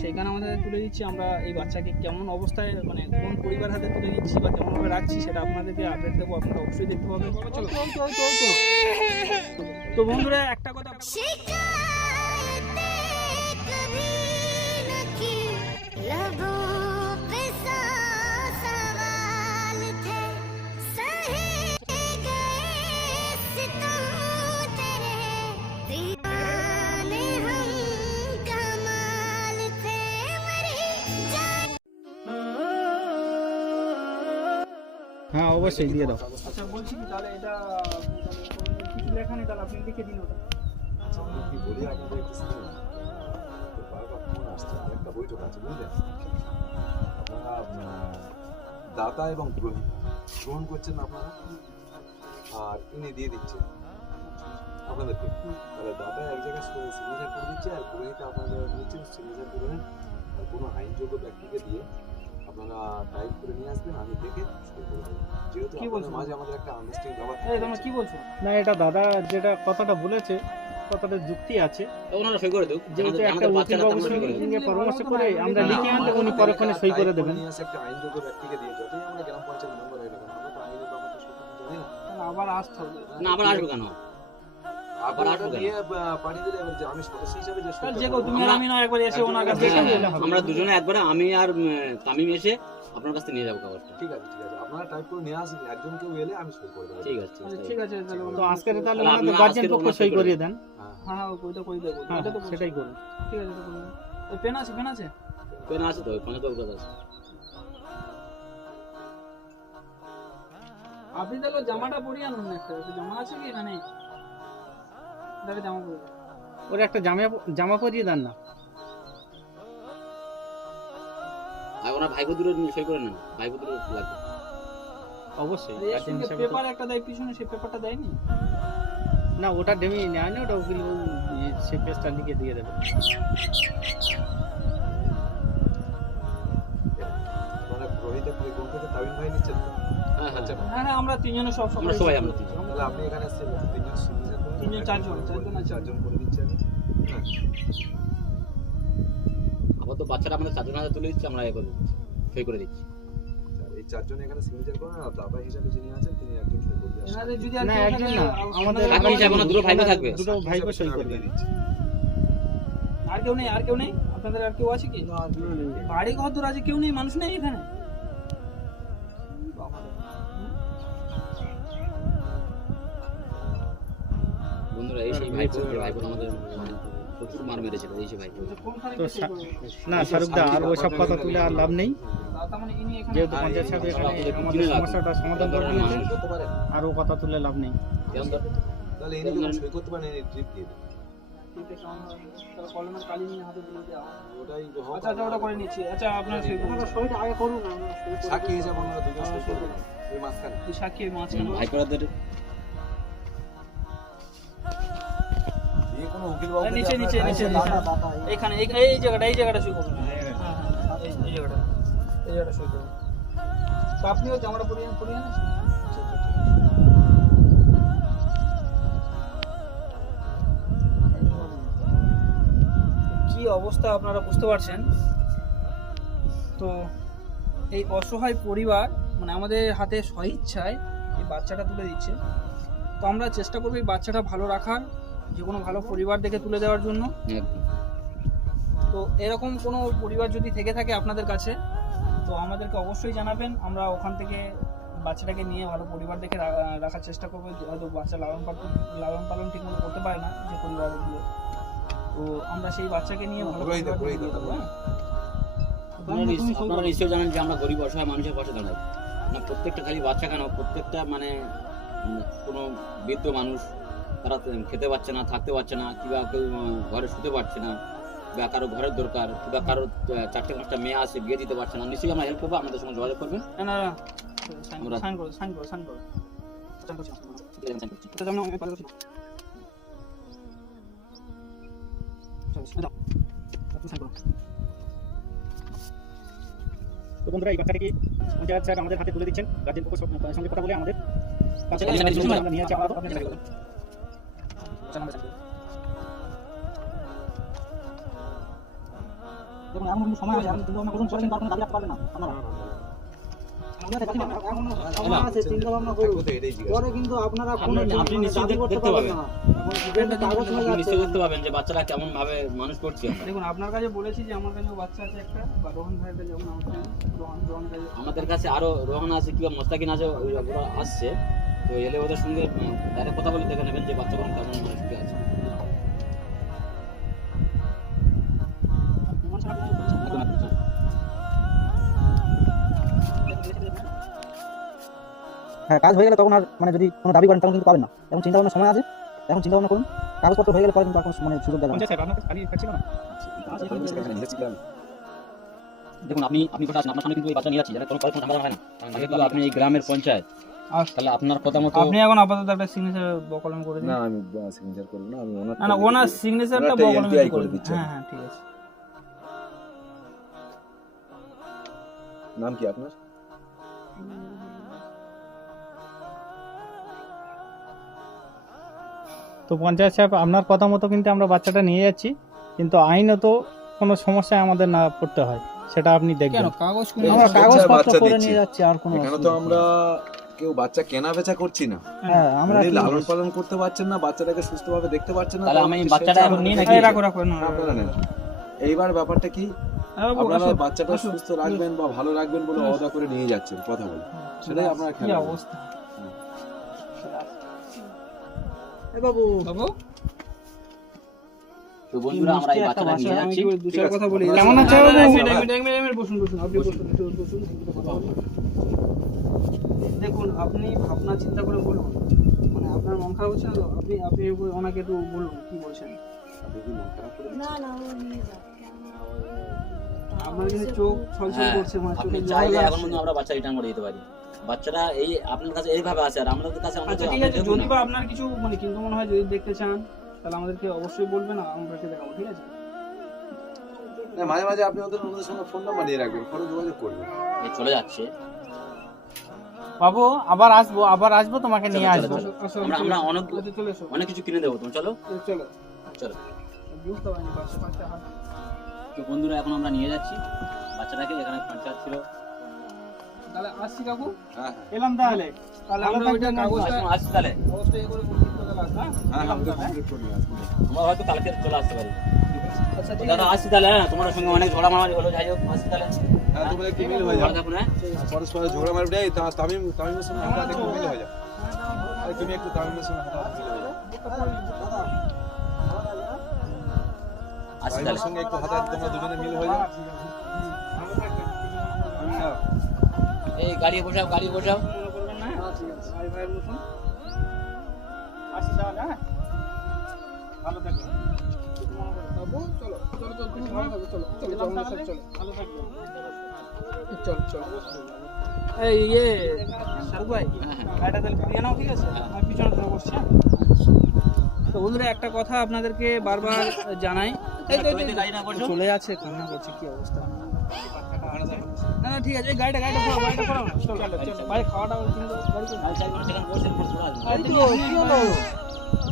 সেখানে আমাদের তুলে দিচ্ছি। আমরা এই বাচ্চাকে কেমন অবস্থায় মানে কোন পরিবার হাতে তুলে দিচ্ছি বা কেমনভাবে রাখছি সেটা আপনাদেরকে আপডেট দেবো। আপনারা অবশ্যই দেখতে পাবেন। তো বন্ধুরা, একটা কথা হ্যাঁ অবশ্যই দিয়ে দাও। আচ্ছা বলছি কি তাহলে এটা কিছু লেখা নেই তাহলে আপনি লিখে দিন ওটা। আচ্ছা আমি কি বলি আপনাদের একটু বৈঠক আছে বুঝলেন আপনারা দাতা এবং গ্রহী গ্রহণ করছেন আপনারা? আর ইনি দিয়ে দিচ্ছেন আপনাদেরকে তাহলে দাতা এক জায়গায় সিগনেচার করে দিচ্ছে আর গ্রহীটা আপনারা নিচ্ছেন সিগনেচার করে আর কোনো আইনযোগ্য ব্যক্তিকে দিয়ে আপনারা টাইপ করে নিয়ে আসবেন আমি দেখে যেহেতু কি বলছেন? মাঝে আমাদের একটা আন্ডারস্ট্যান্ডিং দেওয়া এই তোমরা কি বলছো না এটা দাদা যেটা কথাটা বলেছে কথাটা যুক্তি আছে। ওনারা সই করে দেব। যেহেতু একটা উকিল বাবুর। সঙ্গে পরামর্শ করে আমরা লিখে আমাদের উনি পরক্ষণে সই করে দেবেন। একটা আইনযোগ্য ব্যক্তিকে দিয়ে যতই আমরা গ্রাম পঞ্চায়েত মেম্বার হই না কেন আমরা তো আইনের ব্যাপারটা সঠিক জানি না আবার আসতে হবে। না আবার আসবে কেন? আমরা দুজনে একবারে আমি আর তামিম এসে আপনার কাছ নিয়ে যাব কাগজটা ঠিক আছে ঠিক আছে। আপনারা টাইপ করে নিয়ে আসেন একজন কেউ এলে আমি সই করে দেবো। ঠিক আছে ঠিক আচ্ছা, আছে তাহলে তো আজকের তাহলে আজকের পক্ষ সই করিয়ে দেন। হ্যাঁ। হ্যাঁ হ্যাঁ ওইটা করে দেবো হ্যাঁ ওইটা তো সেটাই করুন। ঠিক আছে তো পেন আছে পেন আছে? পেন আছে তো বাবু আছে। আপনি তাহলে জামাটা পরিয়ে আনুন একটা একটা জামা আছে কি এখানে? তাহলে জামা পরে। ওর একটা জামা জামা পরিয়ে দেন না আর ওনার দুটো সই করে নেন দুটো লাগবে অবশ্যই পেপার একটা দেয় পিছনে সেই পেপারটা দেয়নি না ওটা ডেমি নেয় না ওটা উকিল বাবু সেই পেজটা লিখে দিয়ে দেবে তো? হ্যাঁ হ্যাঁ আচ্ছা হ্যাঁ হ্যাঁ আমরা তিনজনে সব আমরা সবাই আমরা তিনজন। আপনি এখানে তিনজন। তিনজন, চারজন, চারজন আছে। চারজন করে দিচ্ছি। আমি হ্যাঁ। আবার তো বাচ্চারা আমাদের চারজন হাজার তুলে দিচ্ছে আমরা এ করে দিচ্ছি সই করে দিচ্ছি। আর এই চারজন এখানে সিগনেচার করেন আর দাতা হিসাবে যিনি আছেন তিনি একজন সই করে যদি আর না, কেউ একজন না, আমাদের আপনাদের- সাক্ষী হিসাবে দুটো ভাইপো থাকবে। দুটো ভাইপো সই করবে। আর কেউ নেই আর কেউ নেই? আপনাদের আর কেউ আছে কি? বাড়ি ঘর দূর আছে কেউ নেই মানুষ নেই এখানে? এই সেই ভাইপো যে আমাদের প্রচুর মার মেরেছিল এই তো না শাহরুখদা আর ওইসব কথা তুলে আর লাভ নেই। তার ইনি এখানে যেহেতু পঞ্চায়েত সাহেব এখানে আমাদের আমাদের কিনে রাখুন। সমস্যাটা সমাধান করে দিয়েছে আর ও কথা তুলে লাভ নেই। তাহলে সই করতে পারেন ট্রিপ দিয়ে? আচ্ছা আচ্ছা ওটা করে নিচ্ছি। আচ্ছা সাক্ষী মাঝখানে। ভাইপোরাদের উকিল নিচে নিচে নিচে। এইখানে এই। জায়গাটা এই জায়গাটা করুন হ্যাঁ হ্যাঁ এই এই জায়গাটা এই জায়গাটা সই করুন তো আপনিও জামাটা পরিয়ে পরিয়ে। কি অবস্থা আপনারা বুঝতে পারছেন? তো এই অসহায় পরিবার মানে আমাদের হাতে স্বইচ্ছায় এই বাচ্চাটা তুলে দিচ্ছে। তো আমরা চেষ্টা করব এই বাচ্চাটা ভালো রাখার। যে কোনো ভালো পরিবার দেখে তুলে দেওয়ার জন্য? তো এরকম কোনো পরিবার যদি থেকে থাকে আপনাদের কাছে তো আমাদেরকে অবশ্যই জানাবেন। আমরা ওখান থেকে বাচ্চাটাকে নিয়ে ভালো পরিবার দেখে রাখার চেষ্টা করব। হয়তো বাচ্চা লালন পালন লালন পালন ঠিকমতো করতে পারে না যে পরিবারগুলো। তো আমরা সেই বাচ্চাকে নিয়ে ভালো হ্যাঁ? আপনারা নিশ্চয়ই- জানেন যে আমরা গরিব অসহায় মানুষের পাশে দাঁড়াই। না প্রত্যেকটা খালি বাচ্চা কেন? প্রত্যেকটা মানে কোনো বৃদ্ধ মানুষ তারা খেতে পাচ্ছে না থাকতে পারছে না কিংবা কেউ ঘরে শুতে পারছে না বা কারও ঘরের দরকার কিংবা কারও চারটে পাঁচটা মেয়ে আছে বিয়ে দিতে পারছে না নিশ্চয়ই আমরা হেল্প করব আমাদের সঙ্গে যোগাযোগ করবেন? না না সাইন করো সাইন করো সাইন করো করছি। তো বন্ধুরা এই বাচ্চাটাকে পঞ্চায়েত সাহেব আমাদের হাতে তুলে দিচ্ছেন। গার্জেন পক্ষ সঙ্গে কথা বলে আমাদের। কাছে ঠিক আছে। আমরা দেখুন এখন কিন্তু সময় আছে করুন কিন্তু আপনারা দাবি রাখতে পারবেন না আপনারা। কাছে এটাই জিজ্ঞাসা। পরে কিন্তু আপনারা নিশ্চয়ই দাবি করতে দেখতে পারবেন। না। হয়ে আপনার কাছে বলেছি যে আমার কাছেও বাচ্চা আছে একটা বা রোহন যেমন আমার কাছে কাছে আমাদের কাছে আরও রোহান আছে কিংবা মোস্তাকিন আছে আসছে। তো এলে ওদের সঙ্গে ডাইরেক্ট কথা বলে দেখে নেবেন যে বাচ্চাগুলো কেমন মানুষকে আছে। হ্যাঁ কাজ হয়ে গেলে তখন আর মানে যদি কোনো দাবি করেন তখন কিন্তু পাবেন না। এখন চিন্তা ভাবনার সময় আছে এখন চিন্তা ভাবনা করুন। কাগজপত্র হয়ে গেলে পরে কিন্তু আর কোনো মানে সুযোগ দেবে না। দেখুন আপনি আপনি কোথায় আছেন আপনার সামনে কিন্তু এই বাচ্চা নিয়ে যাচ্ছি যারা কোনো সমাধান হয় না। যেহেতু আপনি এই গ্রামের পঞ্চায়েত। তাহলে আপনার কথা মতো আপনি এখন আপাতত একটা সিগনেচার বকলম করে দিন। না আমি সিগনেচার করব না আমি ওনার না না ওনার সিগনেচারটা বকলম করে দিচ্ছেন। হ্যাঁ হ্যাঁ ঠিক আছে। নাম কি আপনার? তো পঞ্চায়েত সাহেব আপনার কথা মতো কিন্তু আমরা বাচ্চাটা নিয়ে যাচ্ছি কিন্তু আইনত কোনো সমস্যায় আমাদের না পড়তে হয় সেটা আপনি দেখবেন। কাগজ কোন আমরা স্বেচ্ছায় কাগজপত্র করে নিয়ে যাচ্ছি আর কোনো এখানে তো আমরা কেউ বাচ্চা কেনা বেচা করছি না। হ্যাঁ আমরা উনি লালন পালন করতে পারছেন না বাচ্চাটাকে সুস্থভাবে দেখতে পাচ্ছেন না তাহলে আমি বাচ্চাটা এখন নিই নাকি? রাখো রাখো না আপনারা নেন। এইবার ব্যাপারটা কি? হ্যাঁ, আপনারা বাচ্চাটা সুস্থ রাখবেন বা ভালো রাখবেন বলে অদা করে নিয়ে যাচ্ছেন কথা বলে সেটাই আপনারা কি খেয়াল অবস্থা? এ বাবু। বাবু? তো বন্ধুরা আমরা এই বাচ্চাটা নিয়ে যাচ্ছি। বলি, কথা বলি। কেমন আছো, বসুন বসুন আপনি বসুন, বসুন। দেখুন আপনি ভাবনা চিন্তা করে বলুন। মানে আপনার মন খারাপ হচ্ছে তো আপনি আপনি ওনাকে একটু বলুন কি বলছেন? না না আপনার কিন্তু চোখ ছলছল হ্যাঁ, করছে মানে আপনি চাইলে এখন। আমরা বাচ্চা রিটার্ন করে দিতে পারি। বাচ্চারা এই আপনার কাছে এইভাবে আসে আর আমাদের কাছে আচ্ছা ঠিক আছে যদি বা আপনার কিছু মানে কিন্তু মনে হয় যদি দেখতে চান তাহলে আমাদেরকে অবশ্যই বলবেন আমরা দেখাবো ঠিক আছে? মাঝে মাঝে আপনি ওদের ওদের সঙ্গে ফোন নাম্বার নিয়ে রাখবেন ফোনে যোগাযোগ করবেন। চলে যাচ্ছে। বাবু আবার আসব আবার আসব তোমাকে নিয়ে আসব। আমরা আমরা অনেক অনেক কিছু কিনে দেবো তুমি চলো? চলো চলো। হাত তো বন্ধুরা এখন আমরা নিয়ে যাচ্ছি। বাচ্চাটাকে এখানে পঞ্চায়েত ছিল তাহলে আসছি কাকু? হ্যাঁ এলাম তাহলে। তাহলে আমরা ওইটা কাগজটা আসছি তাহলে। কাগজটা করে কমপ্লিট করে হ্যাঁ? হ্যাঁ হ্যাঁ আমরা হয়তো কালকে চলে আসতে পারি। দাদা আসছি তাহলে হ্যাঁ তোমার সঙ্গে অনেক ঝোড়া মারামারি হলো যাই হোক আসছি তাহলে। হ্যাঁ হয়ে হ্যাঁ পরস্পর ঝগড়া মারবে তামিম তামিমের সঙ্গে হঠাৎ একটু মিল হয়ে যাবে তুমি একটু তামিমের সঙ্গে হঠাৎ মিল হয়ে যাবে আসছি তাহলে সঙ্গে একটু হঠাৎ তোমরা দুজনে মিল হয়ে যাবে এই গাড়ি বসাও গাড়ি বসাও? ভাই তাহলে হ্যাঁ। ভালো থাকবে বাবু চলো চলো চলো তুমি ভালো থাকো চলো চলো চলো চলো ভালো থাকবে চলো চলো। এই ইয়ে সারু ভাই তাহলে ঘুরিয়ে নাও ঠিক আছে? আমি পিছনে ধরে বসছি তো বন্ধুরা একটা কথা আপনাদেরকে বারবার জানাই। এই তো, চলে আছে কান্না করছে কি অবস্থা? না না ঠিক আছে এই গাড়িটা গাড়িটা ঘোরাও গাড়িটা ঘোরাও। চলো চলো ভাই কিন্তু গাড়ি তো,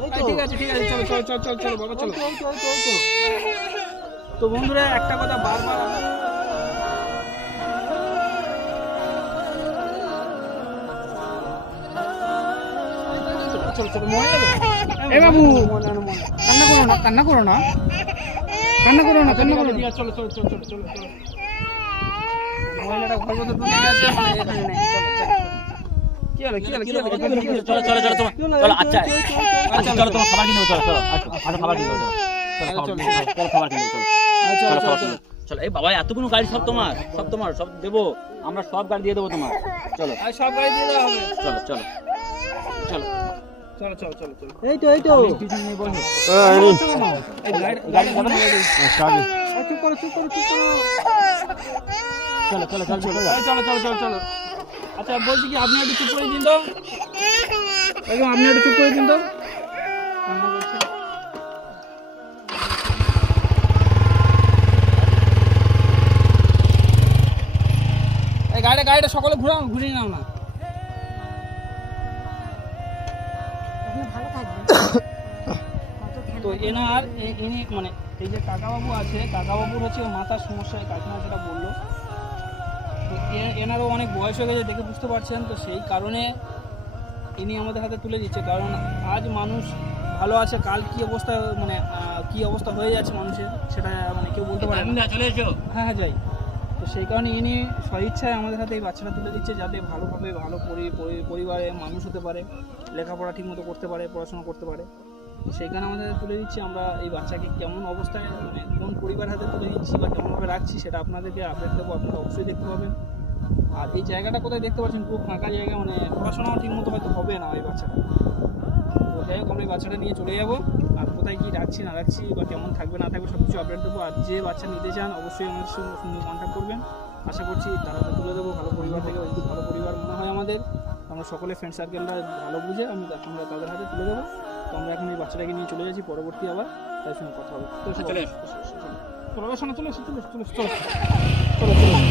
ঠিক আছে ঠিক আছে চলো চলো চলো চলো চলো বাবা চলো তো বন্ধুরা একটা কথা বারবার চলো চলো এ বাবু মনে মনে কান্না করো না কান্না করো না কান্না করো না কান্না করো না চলো চলো চলো চলো চলো চলো মহিলাটা ঘর মধ্যে ঢুকে গেছে মানে এখানে নেই চলো চলো চলো তোমার চলো আচ্ছা আচ্ছা চলো তোমার খাবার কিনে চলো চলো আসো খাবার কিনে চলো চলো খাবার কিনে চলো চলো আচ্ছা আচ্ছা খাবার আচ্ছা কিনে চলো এই বাবা এতগুলো গাড়ি সব তোমার সব তোমার সব দেবো আমরা সব গাড়ি দিয়ে দেবো তোমার চলো সব গাড়ি দিয়ে দেওয়া হবে চলো চলো চলো এই তো এই তো চলো চলো চলো চলো চলো চলো চলো চলো আচ্ছা বলছি কি, আপনি একটু চুপ করে দিন তো। একদম আপনি একটু চুপ করে দিন তো। এই গাড়িটা সকলে ঘুরাও, ঘুরিয়ে নাও না। তো এনার ইনি মানে এই যে কাকাবাবু আছে, কাকাবাবুর হচ্ছে মাথার সমস্যা কাকিমা যেটা বলল এনারও অনেক বয়স হয়ে গেছে দেখে বুঝতে পারছেন তো সেই কারণে ইনি আমাদের হাতে তুলে দিচ্ছে। কারণ আজ মানুষ ভালো আছে কাল কি অবস্থা মানে কি অবস্থা হয়ে যাচ্ছে মানুষের সেটা মানে কেউ বলতে পারে না। চলে এসো। হ্যাঁ হ্যাঁ যাই। তো সেই কারণে ইনি স্বইচ্ছায় আমাদের হাতে এই বাচ্চাটা তুলে দিচ্ছে যাতে ভালোভাবে ভালো পরি- পরি- পরিবারে মানুষ হতে পারে লেখাপড়া ঠিকমতো করতে পারে পড়াশোনা করতে পারে। কারণে আমাদের তুলে দিচ্ছি, আমরা এই বাচ্চাকে কেমন অবস্থায় মানে কোন পরিবার হাতে তুলে দিচ্ছি বা কেমনভাবে রাখছি সেটা আপনাদেরকে আপডেট দেবো, আপনারা অবশ্যই দেখতে পাবেন। আর এই জায়গাটা কোথায় দেখতে পাচ্ছেন, পুরো ফাঁকা জায়গা মানে পড়াশোনাও ঠিকমতো হয়তো হবে না ওই বাচ্চাটা। তো যাই হোক, আমরা এই বাচ্চাটা নিয়ে চলে যাব, আর কোথায় কী রাখছি, না রাখছি, বা কেমন থাকবে, না থাকবে সব কিছু আপডেট দেবো। আর যে বাচ্চা নিতে চান, অবশ্যই আমাদের সঙ্গে সঙ্গে কন্ট্যাক্ট করবেন। আশা করছি তারা তুলে দেবো, ভালো পরিবার থেকে ভালো পরিবার মনে হয় আমাদের। আমরা সকলে ফ্রেন্ড সার্কেলরা ভালো বুঝে, আমি আমরা তাদের হাতে তুলে দেবো। তো আমরা এখন এই বাচ্চাটাকে নিয়ে চলে যাচ্ছি পরবর্তী আবার তার সঙ্গে কথা হবে চলে আচ্ছা, চলে এসো। চলো এসো চলে এসো চলে এসো চলে এসো,